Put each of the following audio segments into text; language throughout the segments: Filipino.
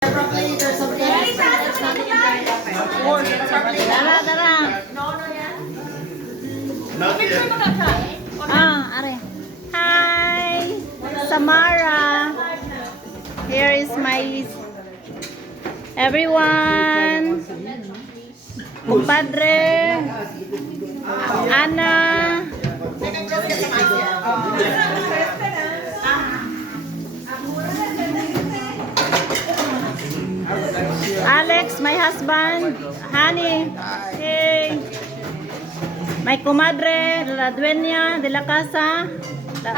Probably there's something that's not in there. Or probably Dara, dara. Not yet. Are. Hi, Samara. Here is my everyone. Compadre, Ana. Alex, my husband. Honey. Hey. My comadre, la dueña de la casa.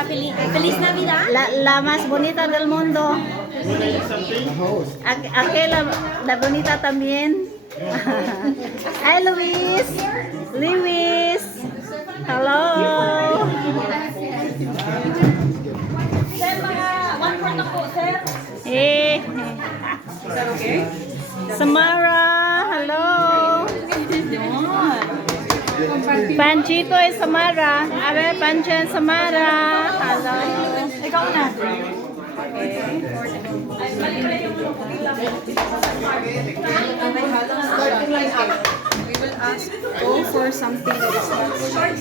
Feliz Navidad. La más bonita del mundo. Aquel la bonita también. Hi, Luis. Luis. Hello. Sir, mga 1/4 na po, sir. Eh. Is that okay? Samara. Hello. Panchito es Samara. A ver, Pancho es Samara. Hello. Ikaw na. We will ask go for something that is not short.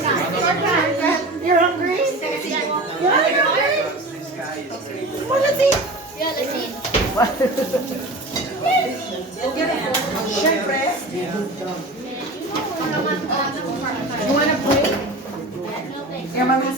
You're hungry? You're hungry? Well, let's eat. Yeah, let's eat. Siyempre. You wanna pray? Yeah, mami.